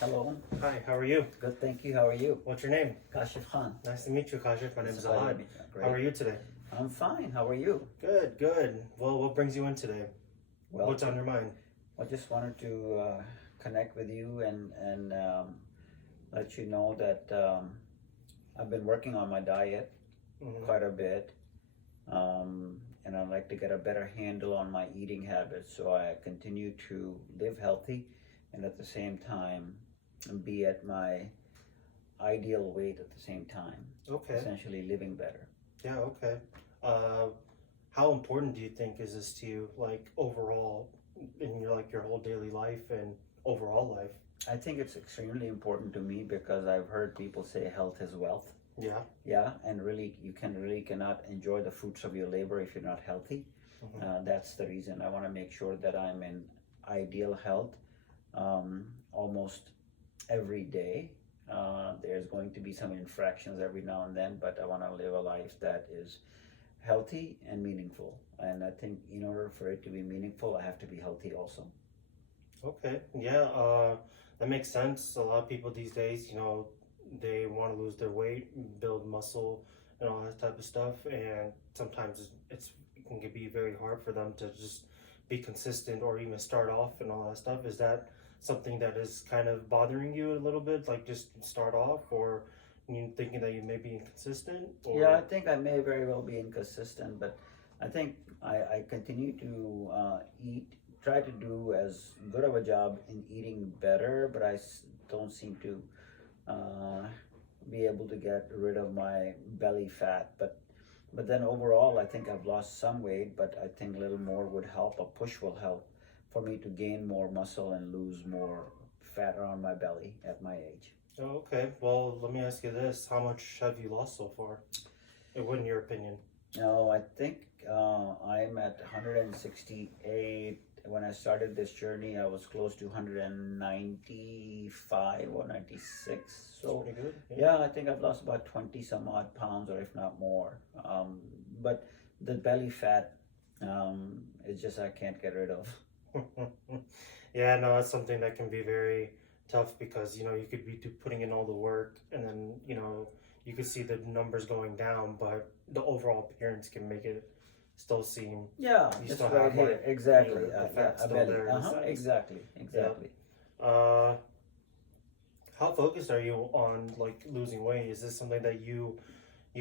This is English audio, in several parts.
Hello. Hi, how are you? Good, thank you. How are you? What's your name? Kashif Khan. Nice to meet you, Kashif. My name It's is a pleasure to Ahad. meet you. How are Great. you today? I'm fine. How are you? Good, good. Well, what brings you in today? Well, What's on your mind? I just wanted to connect with you and let you know that I've been working on my diet Hmm. quite a bit, and I'd like to get a better handle on my eating habits so I continue to live healthy and at the same time be at my ideal weight at the same time, Okay. essentially living better. Yeah, okay. Uh, how important do you think is this to you, like overall, in your whole daily life and overall life? I think it's extremely important to me because I've heard people say health is wealth. Yeah. Yeah, and really, you cannot enjoy the fruits of your labor if you're not healthy. Hmm. That's the reason I want to make sure that I'm in ideal health almost every day. There's going to be some infractions every now and then, but I want to live a life that is healthy and meaningful. And I think in order for it to be meaningful, I have to be healthy also. Okay. Yeah. That makes sense. A lot of people these days, they want to lose their weight, build muscle, and all that type of stuff. And sometimes it can be very hard for them to just be consistent or even start off and all that stuff. Is that something that is kind of bothering you a little bit? Like just start off, or you thinking that you may be inconsistent, Yeah, I or think I may very well be inconsistent, but I think I continue to try to do as good of a job in eating better, but don't seem to uh, be able to get rid of my belly fat. But then overall, I think I've lost some weight, but I think a little more would help. A push will help for me to gain more muscle and lose more fat around my belly at my age. oh, okay. Well, let me ask you this: how much have you lost so far? In your opinion? No, I think I'm at 168. When I started this journey, I was close to 195 or 96. It's So, pretty good. yeah, I think I've lost about 20 some odd pounds, or if not more. But the belly fat is just I can't get rid of. Yeah, no, that's something that can be very tough because you could be putting in all the work and then you could see the numbers going down, but the overall appearance can make it still seem Yeah, you it's still right have here. like Exactly. the Yeah, fat a still belly. there in a Uh-huh. sense. Exactly. Yeah. Exactly. Uh, how focused are you on like losing weight? Is this something that you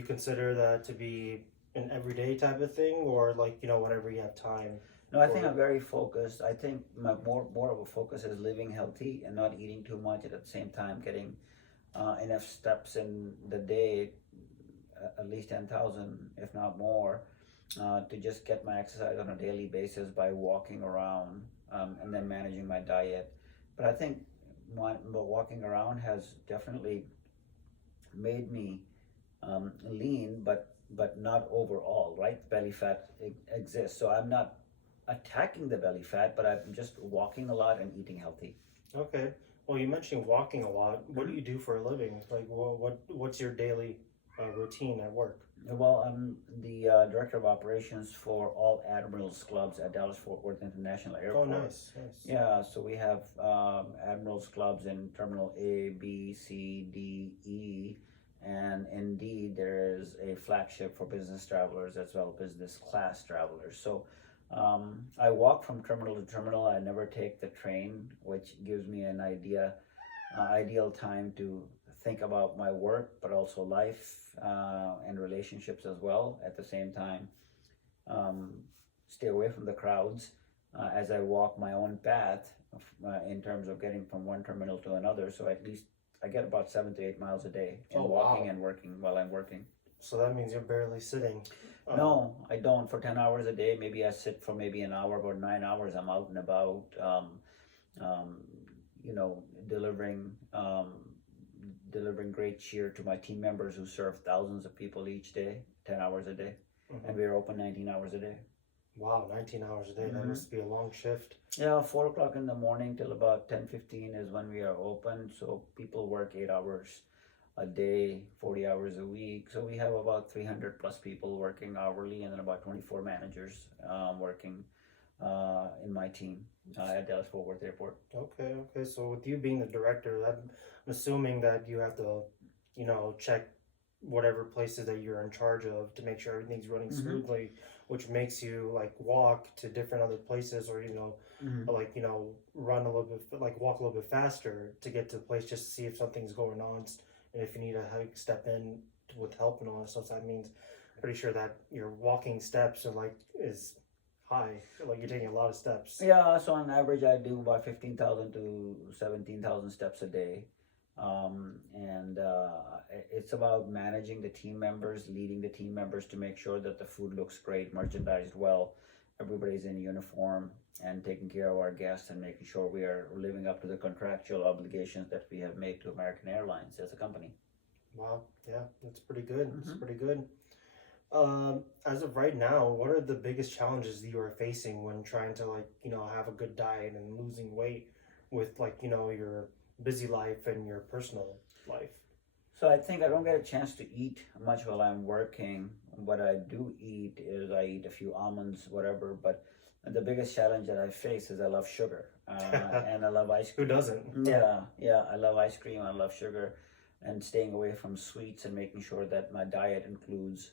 consider that to be an everyday type of thing, or like whenever you have time? No, I think Or I'm very focused. I think my more of a focus is living healthy and not eating too much, and at the same time getting enough steps in the day, at least 10,000, if not more, to just get my exercise on a daily basis by walking around and then managing my diet. But I think walking around has definitely made me lean, but not overall, right? Belly fat exists, so I'm not attacking the belly fat, but I'm just walking a lot and eating healthy. okay. Well, you mentioned walking a lot. What do Mhm. you do for a living? Like, what's your daily routine at work? Well, I'm the director of operations for all Admirals clubs at Dallas Fort Worth International Oh, Airport. nice, nice. Yeah, so we have Admirals clubs in Terminal A, B, C, D, E, and indeed there is a flagship for business travelers as well, business class travelers. So I walk from terminal to terminal. I never take the train, which gives me an ideal time to think about my work, but also life and relationships as well. At the same time, um, stay away from the crowds as I walk my own path in terms of getting from one terminal to another. So at least I get about 7 to 8 miles a day in Oh, walking wow. and working while I'm working. So that means you're barely sitting. No, I don't. For 10 hours a day, maybe I sit for maybe an hour, about 9 hours. I'm out and about, um, you know, delivering great cheer to my team members who serve thousands of people each day, 10 hours a day. And Mhm. we're open 19 hours a day. Wow, 19 hours a day. That Hmm. must be a long shift. Yeah, 4 o'clock in the morning till about 10:15 is when we are open. So people work 8 hours a day, 40 hours a week. So we have about 300 plus people working hourly, and then about 24 managers working in my team at Dallas Fort Worth Airport. Okay. So with you being the director, I'm assuming that you have to, check whatever places that you're in charge of to make sure everything's running Mm-hmm. smoothly, which makes you like walk to different other places, or Mm-hmm. like run a little bit, like walk a little bit faster to get to the place just to see if something's going on, and if you need to step in with help and all that stuff. So that means pretty sure that your walking steps are like is high, like you're taking a lot of steps. Yeah, so on average, I do about 15,000 to 17,000 steps a day. And it's about managing the team members, leading the team members to make sure that the food looks great, merchandised well, everybody's in uniform, and taking care of our guests and making sure we are living up to the contractual obligations that we have made to American Airlines as a company. Wow, yeah, that's pretty good. That's Mm-hmm. pretty good. As of right now, what are the biggest challenges that you are facing when trying to have a good diet and losing weight with your busy life and your personal life? So I think I don't get a chance to eat much while I'm working. What I do eat is I eat a few almonds, whatever. But the biggest challenge that I face is I love sugar, and I love ice Who cream. doesn't? Yeah, I love ice cream. I love sugar, and staying away from sweets and making sure that my diet includes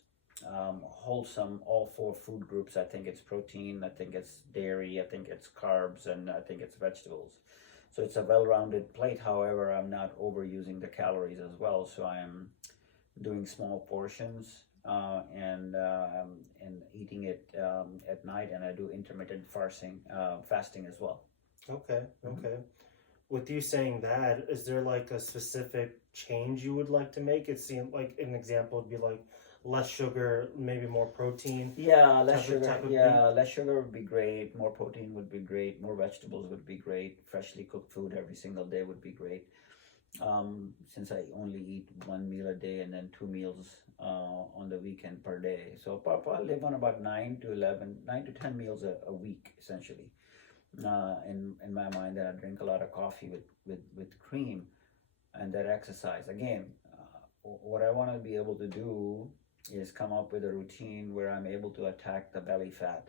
wholesome all four food groups. I think it's protein. I think it's dairy. I think it's carbs, and I think it's vegetables. So it's a well-rounded plate. However, I'm not overusing the calories as well. So I'm doing small portions and eating it at night, and I do intermittent fasting as well. Okay, Mm-hmm. okay. With you saying that, is there like a specific change you would like to make? It seemed like an example would be like less sugar, maybe more protein Yeah, less type of sugar. type of Yeah, beat. less sugar would be great. More protein would be great. More vegetables would be great. Freshly cooked food every single day would be great. Since I only eat one meal a day and then two meals on the weekend per day, so I live on about 9 to 10 meals a week essentially. In my mind, that I drink a lot of coffee with cream, and that exercise again. What I want to be able to do is come up with a routine where I'm able to attack the belly fat,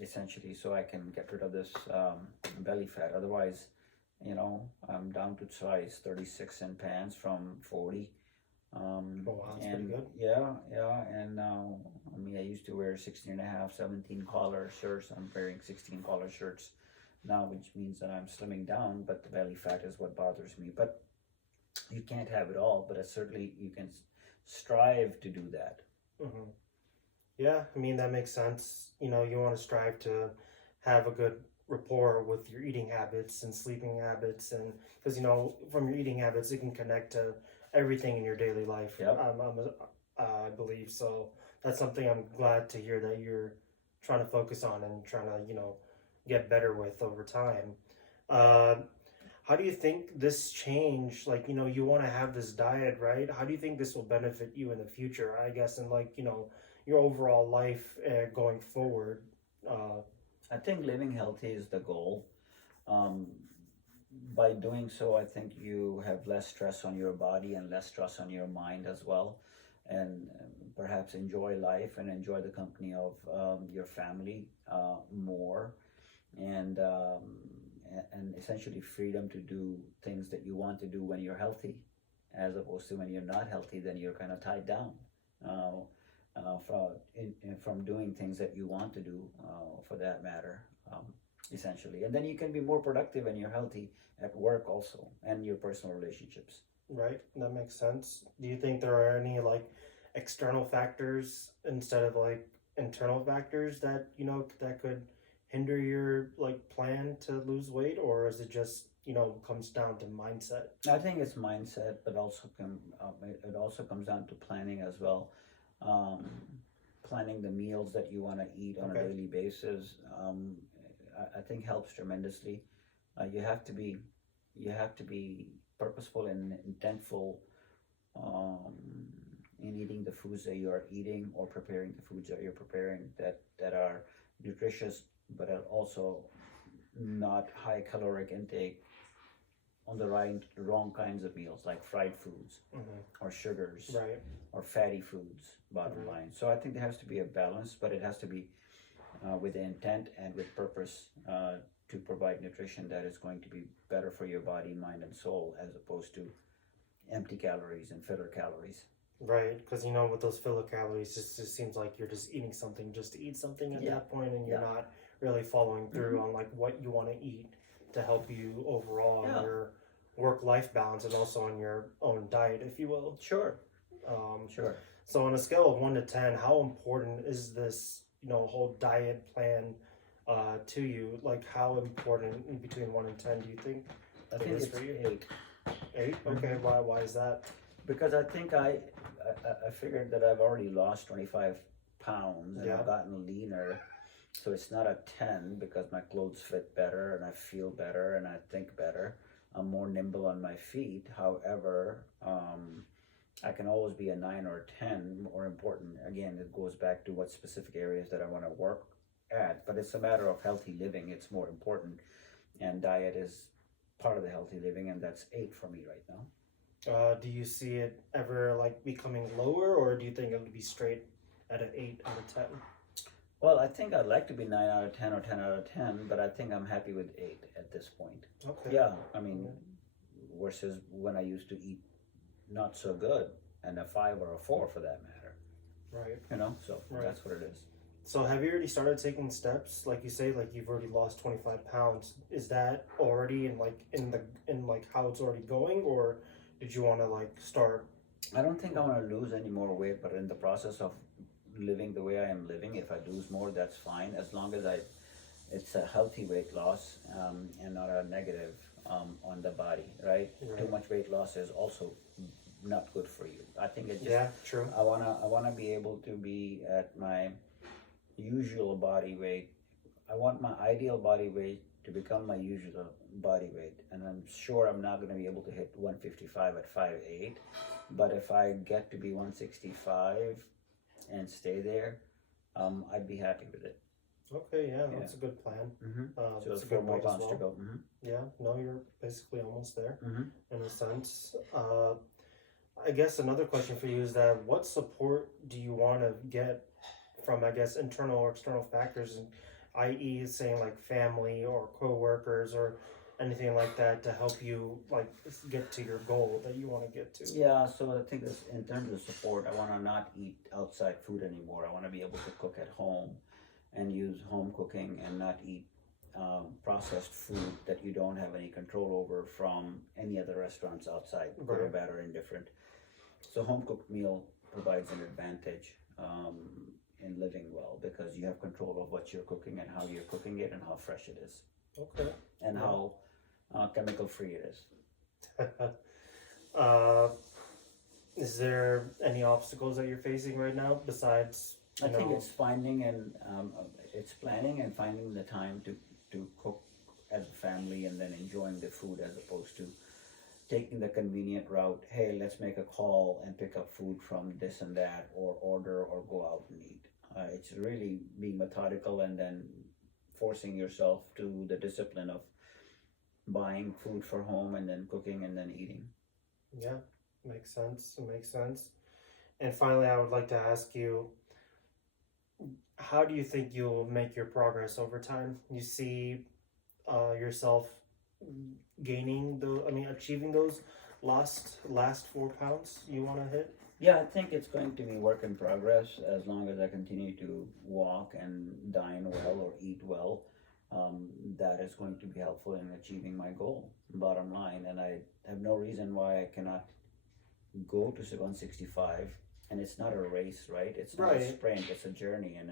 essentially, so I can get rid of this belly fat. Otherwise, I'm down to size 36 in pants from 40. Oh wow, that's pretty And good. yeah, and now, I mean, I used to wear 16 and a half, 17 collar shirts. I'm wearing 16 collar shirts now, which means that I'm slimming down, but the belly fat is what bothers me. But you can't have it all, but certainly you can strive to do that. Hmm. Yeah, I mean that makes sense. You want to strive to have a good rapport with your eating habits and sleeping habits, and because from your eating habits it can connect to everything in your daily life. Yep. I believe so. That's something I'm glad to hear that you're trying to focus on and trying to get better with over time. Uh, how do you think this change, like you want to have this diet, right? How do you think this will benefit you in the future? I guess in your overall life going forward. Uh, I think living healthy is the goal. Um, by doing so, I think you have less stress on your body and less stress on your mind as well, and perhaps enjoy life and enjoy the company of your family more, and essentially freedom to do things that you want to do when you're healthy, as opposed to when you're not healthy, then you're kind of tied down. Uh, from doing things that you want to do, for that matter, essentially. And then you can be more productive when you're healthy at work also, and your personal relationships. right, that makes sense. Do you think there are any like external factors instead of like internal factors that that could hinder your like plan to lose weight, or is it just comes down to mindset? I think it's mindset, but also it also comes down to planning as well. Um, Planning the meals that you want to eat on a Okay. daily basis, I think helps tremendously. You have to be purposeful and intentful, um, in eating the foods that you are eating, or preparing the foods that you're preparing, that are nutritious but are also not high caloric intake on the wrong kinds of meals, like fried foods Hmm. or sugars Right. or fatty foods, bottom Right. line. So I think there has to be a balance, but it has to be with intent and with purpose to provide nutrition that is going to be better for your body, mind, and soul, as opposed to empty calories and filler calories. Right, because with those filler calories, just seems like you're just eating something just to eat something at Yeah. that point, and you're Yeah. not really following through Mhm. on like what you want to eat to help you overall Yeah. on your work-life balance and also on your own diet, if you will. Sure, Um, sure. so on a scale of 1 to 10, how important is this, whole diet plan to you? Like, how important in between 1 and 10 do you think I it think is it's for you? 8. 8? Okay, why is that? Because I think I figured that I've already lost 25 pounds and Yeah. I've gotten leaner. So it's not a 10 because my clothes fit better and I feel better and I think better. I'm more nimble on my feet. However, I can always be a 9 or a 10. More important, again, it goes back to what specific areas that I want to work at. But it's a matter of healthy living. It's more important. And diet is part of the healthy living, and that's 8 for me right now. Do you see it ever like becoming lower, or do you think it would be straight at an 8 out of 10? Well, I think I'd like to be 9 out of 10 or 10 out of 10, but I think I'm happy with 8 at this point. Okay. Yeah, I mean, versus when I used to eat not so good, and a 5 or a 4 for that matter. Right. So Right. that's what it is. So have you already started taking steps? Like you say, like you've already lost 25 pounds. Is that already in how it's already going, or did you want to like start? I don't think I want to lose any more weight, but in the process of living the way I am living, if I lose more, that's fine, as long as it's a healthy weight loss and not a negative on the body, right? Right. Too much weight loss is also not good for you. I think it just, Yeah, true. I wanna be able to be at my usual body weight. I want my ideal body weight to become my usual body weight, and I'm sure I'm not going to be able to hit 155 at 5'8", but if I get to be 165 and stay there, I'd be happy with it. Okay, yeah, that's a good plan. So That's there's a 4 good more weight as pounds to well. go. Yeah, no, you're basically almost there Mhm. in a sense. I guess another question for you is that what support do you want to get from, I guess, internal or external factors, i.e., saying like family or co-workers or anything like that, to help you like get to your goal that you want to get to? Yeah, so I think this, in terms of support, I want to not eat outside food anymore. I want to be able to cook at home and use home cooking and not eat processed food that you don't have any control over from any other restaurants outside, good or Right. bad or indifferent. So home cooked meal provides an advantage in living well, because you have control of what you're cooking and how you're cooking it and how fresh it is Okay. and how chemical free it is. Is there any obstacles that you're facing right now besides? I think it's finding and it's planning and finding the time to cook as a family and then enjoying the food, as opposed to taking the convenient route. Hey, let's make a call and pick up food from this and that, or order or go out and eat. It's really being methodical and then forcing yourself to the discipline of buying food for home and then cooking and then eating. Yeah, makes sense. It makes sense. And finally, I would like to ask you, how do you think you'll make your progress over time? You see yourself achieving those last 4 pounds you want to hit? Yeah, I think it's going to be work in progress as long as I continue to walk and dine well or eat well. That is going to be helpful in achieving my goal, bottom line. And I have no reason why I cannot go to 165. And it's not a race, right? It's not a sprint, it's a journey. And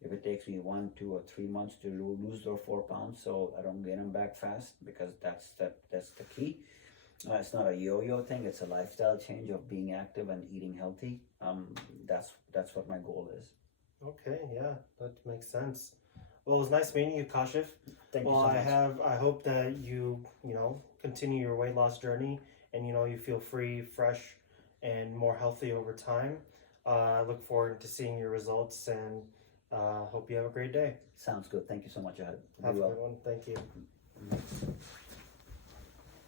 if it takes me 1, 2, or 3 months to lose those 4 pounds, so I don't gain them back fast, because that's the key. It's not a yo-yo thing. It's a lifestyle change of being active and eating healthy. That's what my goal is. Okay, yeah, that makes sense. Well, it was nice meeting you, Kashif. Thank you so much. I hope that you continue your weight loss journey, and you feel free, fresh, and more healthy over time. I look forward to seeing your results, and hope you have a great day. Sounds good. Thank you so much, Ahad. Have a good one. Thank you.